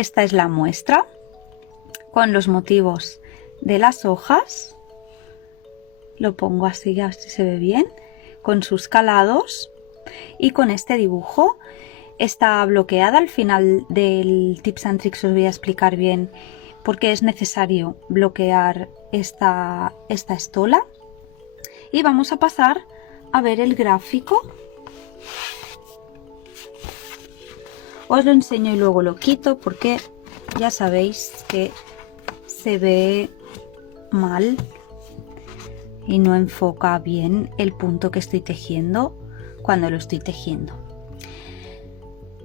Esta es la muestra con los motivos de las hojas. Lo pongo así, ya si se ve bien, con sus calados y con este dibujo. Está bloqueada. Al final del Tips and Tricks os voy a explicar bien por qué es necesario bloquear esta estola. Y vamos a pasar a ver el gráfico. Os lo enseño y luego lo quito porque ya sabéis que se ve mal y no enfoca bien el punto que estoy tejiendo cuando lo estoy tejiendo.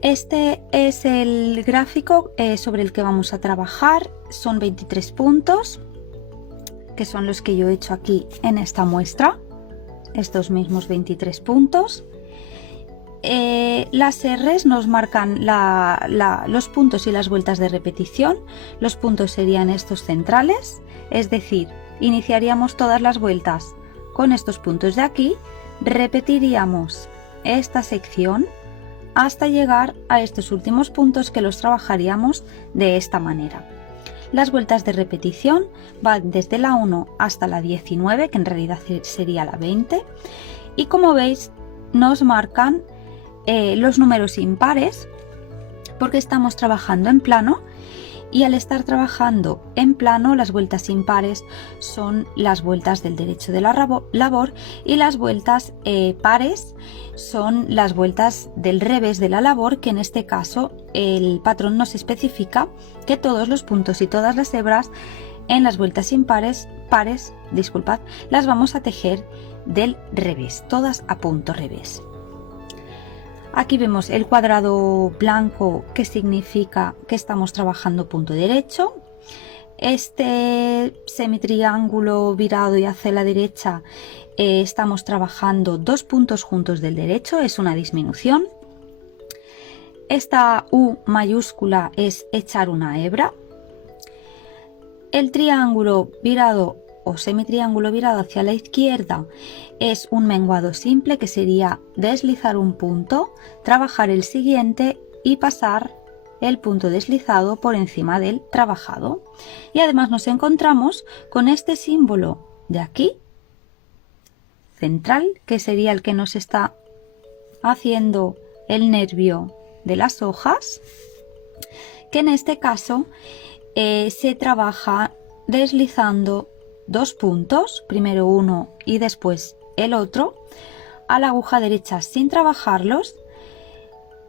Este es el gráfico sobre el que vamos a trabajar. Son 23 puntos, que son los que yo he hecho aquí en esta muestra. Estos mismos 23 puntos. Las R's nos marcan los puntos y las vueltas de repetición. Los puntos serían estos centrales, es decir, iniciaríamos todas las vueltas con estos puntos de aquí, repetiríamos esta sección hasta llegar a estos últimos puntos, que los trabajaríamos de esta manera. Las vueltas de repetición van desde la 1 hasta la 19, que en realidad sería la 20, y como veis nos marcan los números impares porque estamos trabajando en plano, y al estar trabajando en plano las vueltas impares son las vueltas del derecho de la labor y las vueltas pares son las vueltas del revés de la labor, que en este caso el patrón nos especifica que todos los puntos y todas las hebras en las vueltas impares, las vamos a tejer del revés, todas a punto revés. Aquí vemos el cuadrado blanco, que significa que estamos trabajando punto derecho. Este semitriángulo virado y hacia la derecha estamos trabajando 2 puntos juntos del derecho, es una disminución. Esta U mayúscula es echar una hebra. El triángulo virado o semitriángulo virado hacia la izquierda es un menguado simple, que sería deslizar un punto, trabajar el siguiente y pasar el punto deslizado por encima del trabajado. Y además nos encontramos con este símbolo de aquí, central, que sería el que nos está haciendo el nervio de las hojas, que en este caso se trabaja deslizando 2 puntos, primero uno y después el otro, a la aguja derecha sin trabajarlos,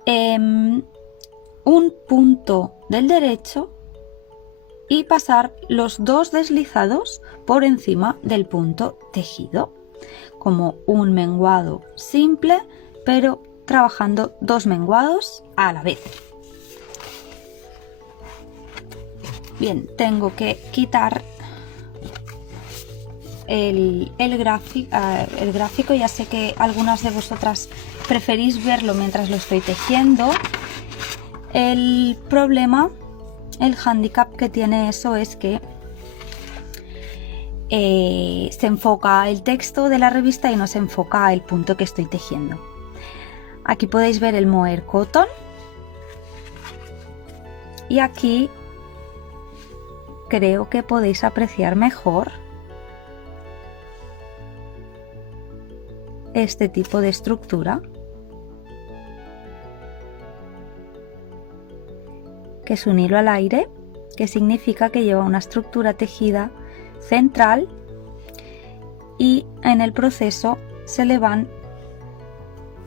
un punto del derecho y pasar los 2 deslizados por encima del punto tejido, como un menguado simple, pero trabajando 2 menguados a la vez. Bien, tengo que quitar el gráfico. Ya sé que algunas de vosotras preferís verlo mientras lo estoy tejiendo. El problema, el hándicap que tiene eso es que se enfoca el texto de la revista y no se enfoca el punto que estoy tejiendo. Aquí podéis ver el mohair cotton y aquí creo que podéis apreciar mejor este tipo de estructura, que es un hilo al aire, que significa que lleva una estructura tejida central y en el proceso se le van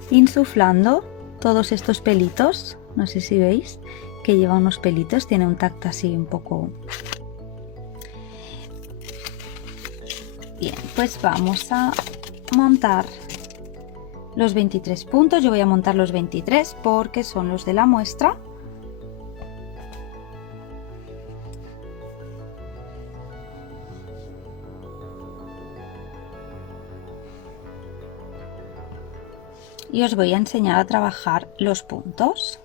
insuflando todos estos pelitos. No sé si veis que lleva unos pelitos, tiene un tacto así un poco. Bien, pues vamos a montar los 23 puntos. Yo voy a montar los 23 porque son los de la muestra. Y os voy a enseñar a trabajar los puntos.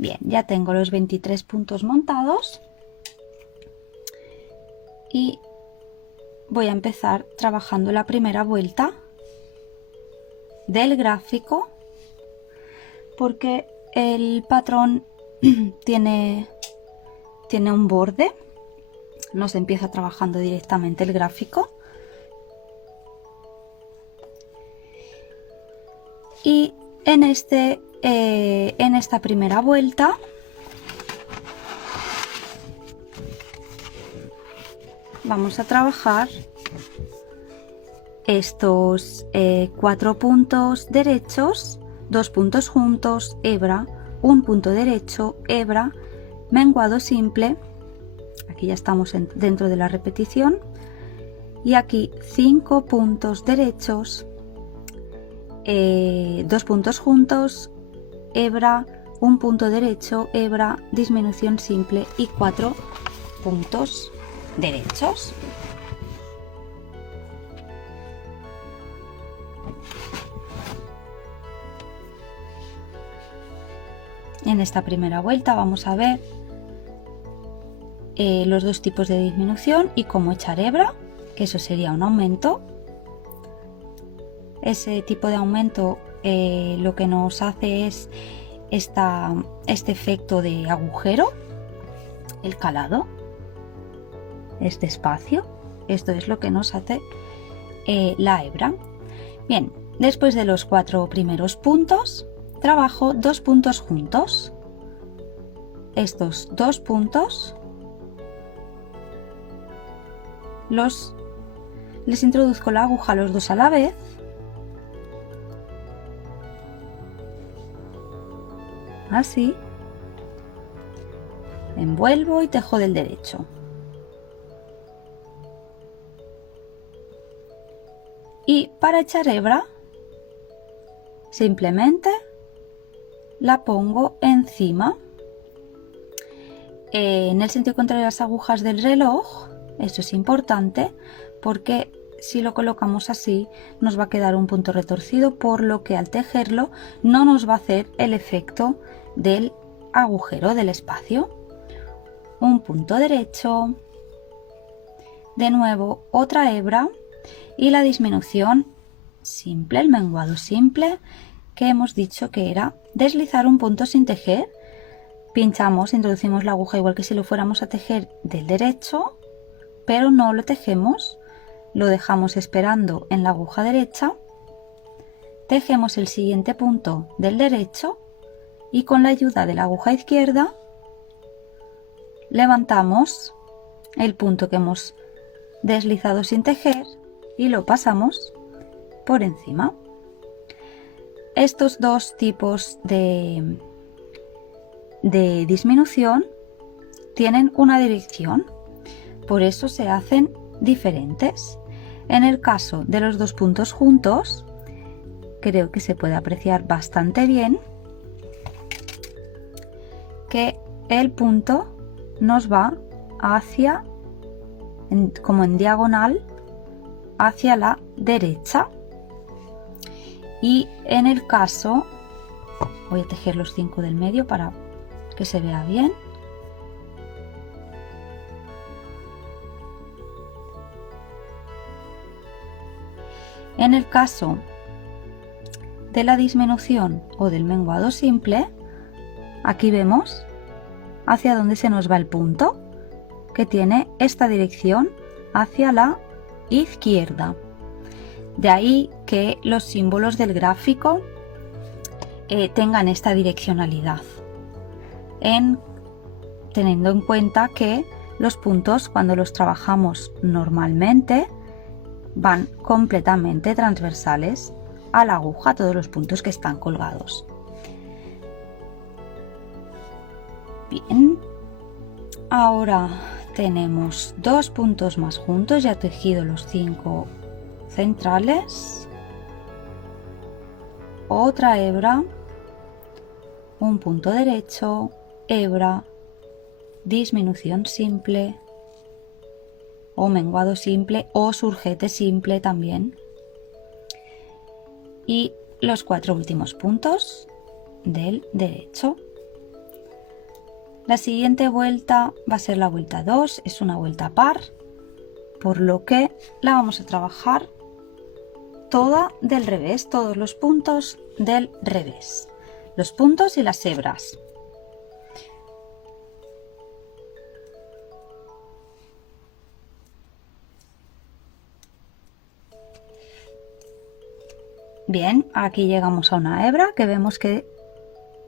Bien, ya tengo los 23 puntos montados y voy a empezar trabajando la primera vuelta del gráfico, porque el patrón tiene un borde. No se empieza trabajando directamente el gráfico. Y en esta primera vuelta vamos a trabajar estos 4 puntos derechos, 2 puntos juntos, hebra, un punto derecho, hebra, menguado simple. Aquí ya estamos dentro de la repetición, y aquí 5 puntos derechos, 2 puntos juntos, hebra, un punto derecho, hebra, disminución simple y 4 puntos derechos. En esta primera vuelta vamos a ver los 2 tipos de disminución y cómo echar hebra, que eso sería un aumento. Ese tipo de aumento lo que nos hace es este efecto de agujero, el calado, este espacio. Esto es lo que nos hace la hebra. Bien, después de los 4 primeros puntos, trabajo 2 puntos juntos. Estos 2 puntos les introduzco la aguja los 2 a la vez, así, envuelvo y tejo del derecho. Y para echar hebra, simplemente la pongo encima, en el sentido contrario a las agujas del reloj. Esto es importante porque si lo colocamos así nos va a quedar un punto retorcido, por lo que al tejerlo no nos va a hacer el efecto del agujero del espacio. Un punto derecho, de nuevo otra hebra y la disminución simple, el menguado simple, que hemos dicho que era deslizar un punto sin tejer. Pinchamos, introducimos la aguja igual que si lo fuéramos a tejer del derecho, pero no lo tejemos, lo dejamos esperando en la aguja derecha, tejemos el siguiente punto del derecho y con la ayuda de la aguja izquierda levantamos el punto que hemos deslizado sin tejer y lo pasamos por encima. Estos 2 tipos de disminución tienen una dirección, por eso se hacen diferentes. En el caso de los 2 puntos juntos, creo que se puede apreciar bastante bien que el punto nos va hacia, como en diagonal, hacia la derecha. Y en el caso, voy a tejer los 5 del medio para que se vea bien. En el caso de la disminución o del menguado simple, aquí vemos hacia dónde se nos va el punto, que tiene esta dirección hacia la izquierda. De ahí que los símbolos del gráfico tengan esta direccionalidad, teniendo en cuenta que los puntos, cuando los trabajamos normalmente, van completamente transversales a la aguja, todos los puntos que están colgados. Bien, ahora tenemos 2 puntos más juntos, ya he tejido los 5 centrales, otra hebra, un punto derecho, hebra, disminución simple o menguado simple o surjete simple también, y los 4 últimos puntos del derecho. La siguiente vuelta va a ser la vuelta 2, es una vuelta par, por lo que la vamos a trabajar toda del revés, todos los puntos del revés, los puntos y las hebras. Bien, aquí llegamos a una hebra que vemos que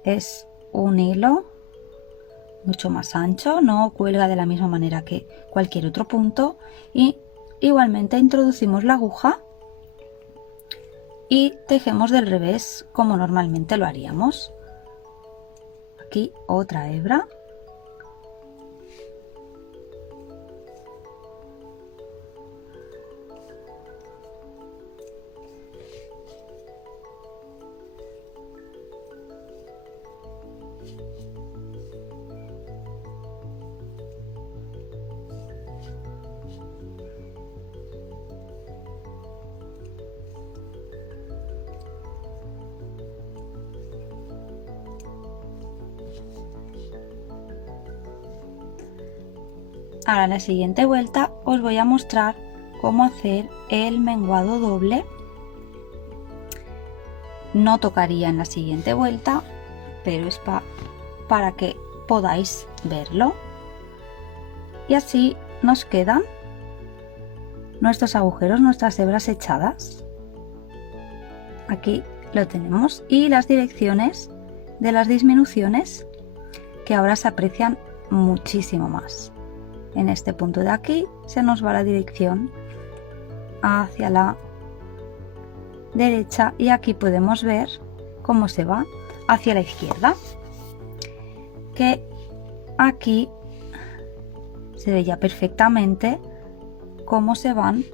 es un hilo mucho más ancho, no cuelga de la misma manera que cualquier otro punto, y igualmente introducimos la aguja y tejemos del revés como normalmente lo haríamos. Aquí otra hebra. Ahora en la siguiente vuelta os voy a mostrar cómo hacer el menguado doble. No tocaría en la siguiente vuelta, pero es para que podáis verlo. Y así nos quedan nuestros agujeros, nuestras hebras echadas. Aquí lo tenemos, y las direcciones de las disminuciones, que ahora se aprecian muchísimo más. En este punto de aquí se nos va la dirección hacia la derecha, y aquí podemos ver cómo se va hacia la izquierda, que aquí se ve ya perfectamente cómo se van,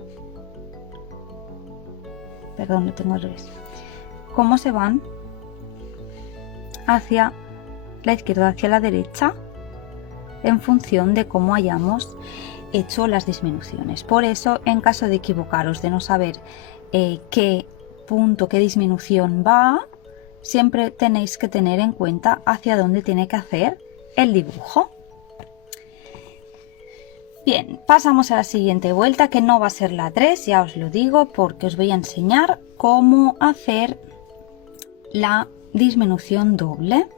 perdón, lo tengo al revés, cómo se van hacia la izquierda, hacia la derecha, en función de cómo hayamos hecho las disminuciones. Por eso, en caso de equivocaros, de no saber qué punto, qué disminución va, siempre tenéis que tener en cuenta hacia dónde tiene que hacer el dibujo. Bien, pasamos a la siguiente vuelta, que no va a ser la 3, ya os lo digo, porque os voy a enseñar cómo hacer la disminución doble.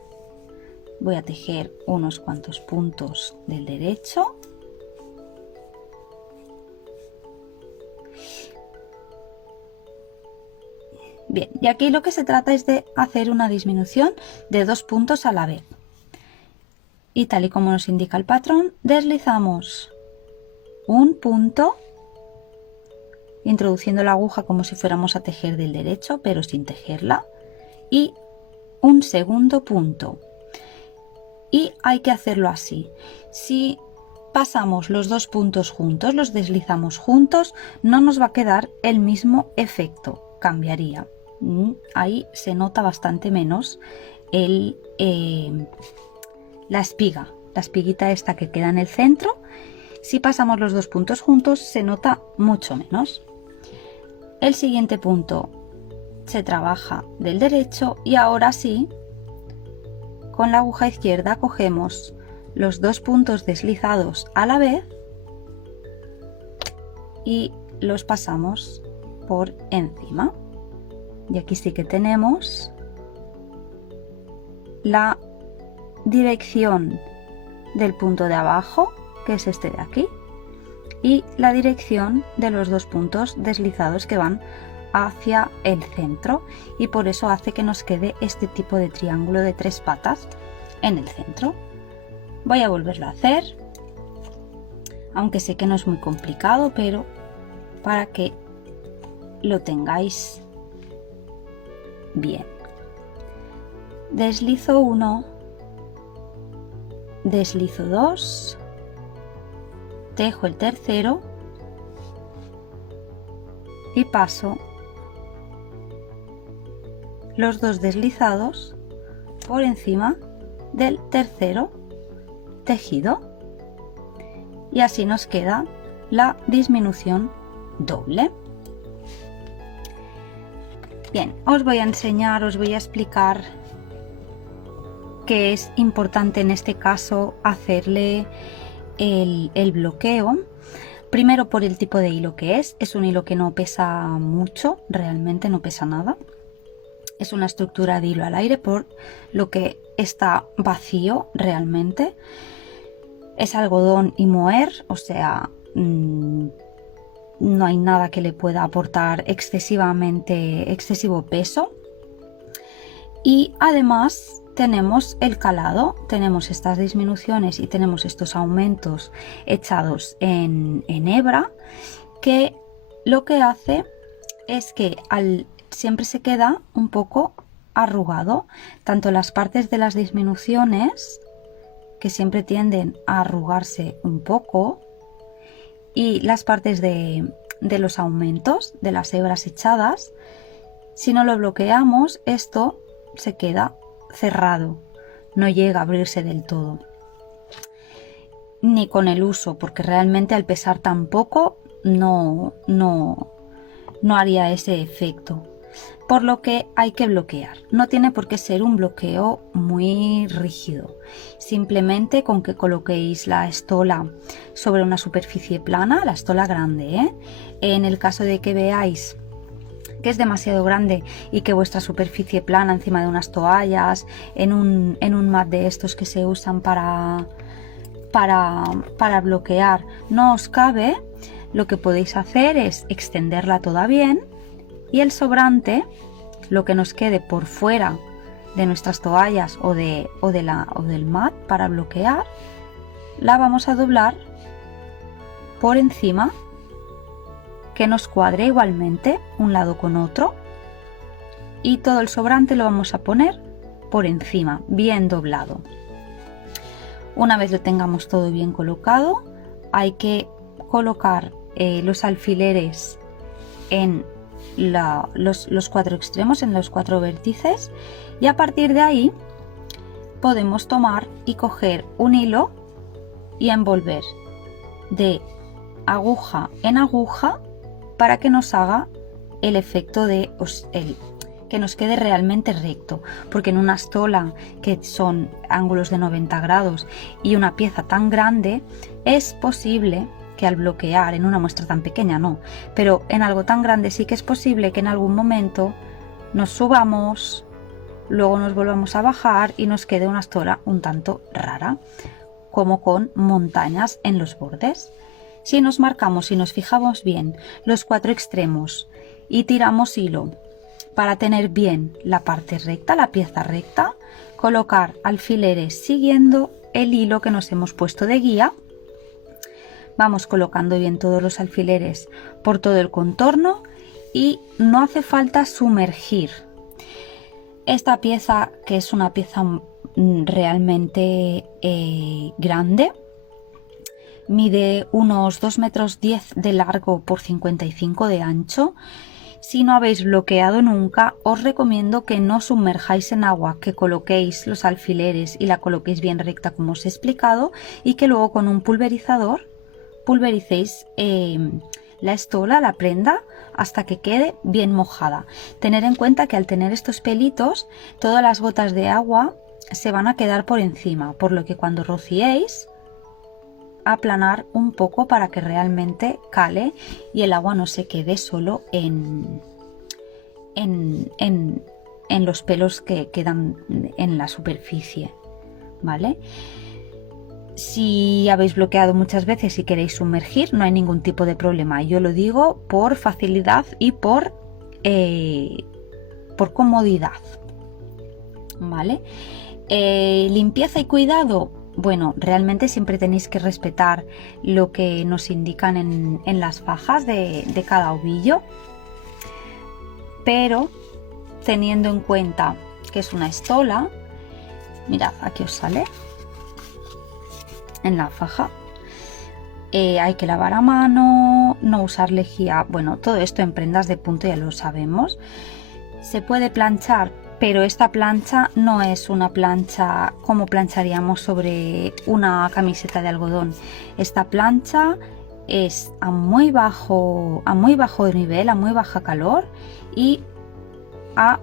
Voy a tejer unos cuantos puntos del derecho. Bien, y aquí lo que se trata es de hacer una disminución de 2 puntos a la vez. Y tal y como nos indica el patrón, deslizamos un punto, introduciendo la aguja como si fuéramos a tejer del derecho, pero sin tejerla, y un segundo punto. Y hay que hacerlo así. Si pasamos los 2 puntos juntos, los deslizamos juntos, no nos va a quedar el mismo efecto, cambiaría. Ahí se nota bastante menos la espiguita esta que queda en el centro. Si pasamos los 2 puntos juntos, se nota mucho menos. El siguiente punto se trabaja del derecho, y ahora sí, con la aguja izquierda cogemos los 2 puntos deslizados a la vez y los pasamos por encima. Y aquí sí que tenemos la dirección del punto de abajo, que es este de aquí, y la dirección de los 2 puntos deslizados que van hacia el centro, y por eso hace que nos quede este tipo de triángulo de 3 patas en el centro. Voy a volverlo a hacer, aunque sé que no es muy complicado, pero para que lo tengáis bien. Deslizo 1, deslizo 2, tejo el tercero y paso los 2 deslizados por encima del tercero tejido, y así nos queda la disminución doble. Bien, os voy a enseñar, os voy a explicar que es importante en este caso hacerle el bloqueo. Primero por el tipo de hilo que es un hilo que no pesa mucho, realmente no pesa nada. Es una estructura de hilo al aire, por lo que está vacío realmente. Es algodón y mohair, o sea, no hay nada que le pueda aportar excesivo peso. Y además tenemos el calado, tenemos estas disminuciones y tenemos estos aumentos echados en hebra, que lo que hace es que siempre se queda un poco arrugado, tanto las partes de las disminuciones, que siempre tienden a arrugarse un poco, y las partes de los aumentos de las hebras echadas. Si no lo bloqueamos, esto se queda cerrado, no llega a abrirse del todo, ni con el uso, porque realmente al pesar tan poco no haría ese efecto, por lo que hay que bloquear. No tiene por qué ser un bloqueo muy rígido, simplemente con que coloquéis la estola sobre una superficie plana, la estola grande, En el caso de que veáis que es demasiado grande y que vuestra superficie plana encima de unas toallas, en un mat de estos que se usan para bloquear, no os cabe, lo que podéis hacer es extenderla toda bien, y el sobrante, lo que nos quede por fuera de nuestras toallas o del mat para bloquear, la vamos a doblar por encima, que nos cuadre igualmente un lado con otro, y todo el sobrante lo vamos a poner por encima, bien doblado. Una vez lo tengamos todo bien colocado, hay que colocar los alfileres en los cuatro extremos, en los cuatro vértices, y a partir de ahí podemos tomar y coger un hilo y envolver de aguja en aguja para que nos haga el efecto de que nos quede realmente recto, porque en una estola que son ángulos de 90 grados y una pieza tan grande, es posible que al bloquear, en una muestra tan pequeña no, pero en algo tan grande sí que es posible que en algún momento nos subamos, luego nos volvamos a bajar y nos quede una estola un tanto rara, como con montañas en los bordes. Si nos marcamos y nos fijamos bien los cuatro extremos y tiramos hilo para tener bien la parte recta, la pieza recta, colocar alfileres siguiendo el hilo que nos hemos puesto de guía. Vamos colocando bien todos los alfileres por todo el contorno y no hace falta sumergir. Esta pieza, que es una pieza realmente grande, mide unos 2,10 metros de largo por 55 de ancho. Si no habéis bloqueado nunca, os recomiendo que no sumerjáis en agua, que coloquéis los alfileres y la coloquéis bien recta como os he explicado, y que luego con un pulverizador pulvericéis la estola, la prenda, hasta que quede bien mojada. Tener en cuenta que al tener estos pelitos, todas las gotas de agua se van a quedar por encima, por lo que cuando rociéis, aplanar un poco para que realmente cale y el agua no se quede solo en los pelos que quedan en la superficie, ¿vale? Si habéis bloqueado muchas veces y queréis sumergir, no hay ningún tipo de problema. Yo lo digo por facilidad y por comodidad, ¿vale? Limpieza y cuidado. Bueno, realmente siempre tenéis que respetar lo que nos indican en las fajas de cada ovillo, pero teniendo en cuenta que es una estola, mirad, aquí os sale en la faja, hay que lavar a mano, no usar lejía, bueno, todo esto en prendas de punto ya lo sabemos. Se puede planchar, pero esta plancha no es una plancha como plancharíamos sobre una camiseta de algodón. Esta plancha es a muy bajo nivel, a muy baja calor y a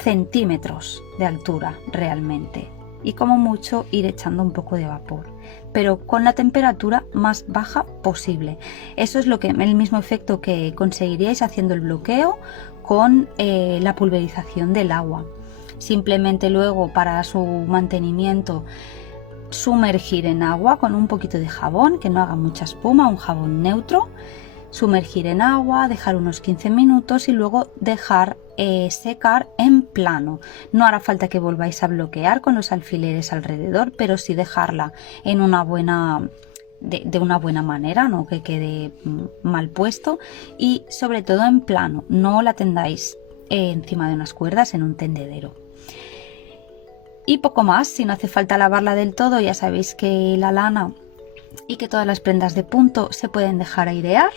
centímetros de altura realmente, y como mucho ir echando un poco de vapor, pero con la temperatura más baja posible. Eso es el mismo efecto que conseguiríais haciendo el bloqueo con la pulverización del agua. Simplemente luego, para su mantenimiento, sumergir en agua con un poquito de jabón, que no haga mucha espuma, un jabón neutro, sumergir en agua, dejar unos 15 minutos y luego dejar secar en plano. No hará falta que volváis a bloquear con los alfileres alrededor, pero sí dejarla en una buena de una buena manera, no que quede mal puesto, y sobre todo en plano, no la tendáis encima de unas cuerdas en un tendedero. Y poco más. Si no hace falta lavarla del todo, ya sabéis que la lana y que todas las prendas de punto se pueden dejar airear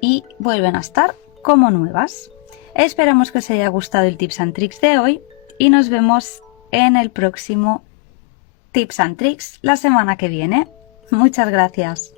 y vuelven a estar como nuevas. Esperamos que os haya gustado el Tips and Tricks de hoy y nos vemos en el próximo Tips and Tricks la semana que viene. Muchas gracias.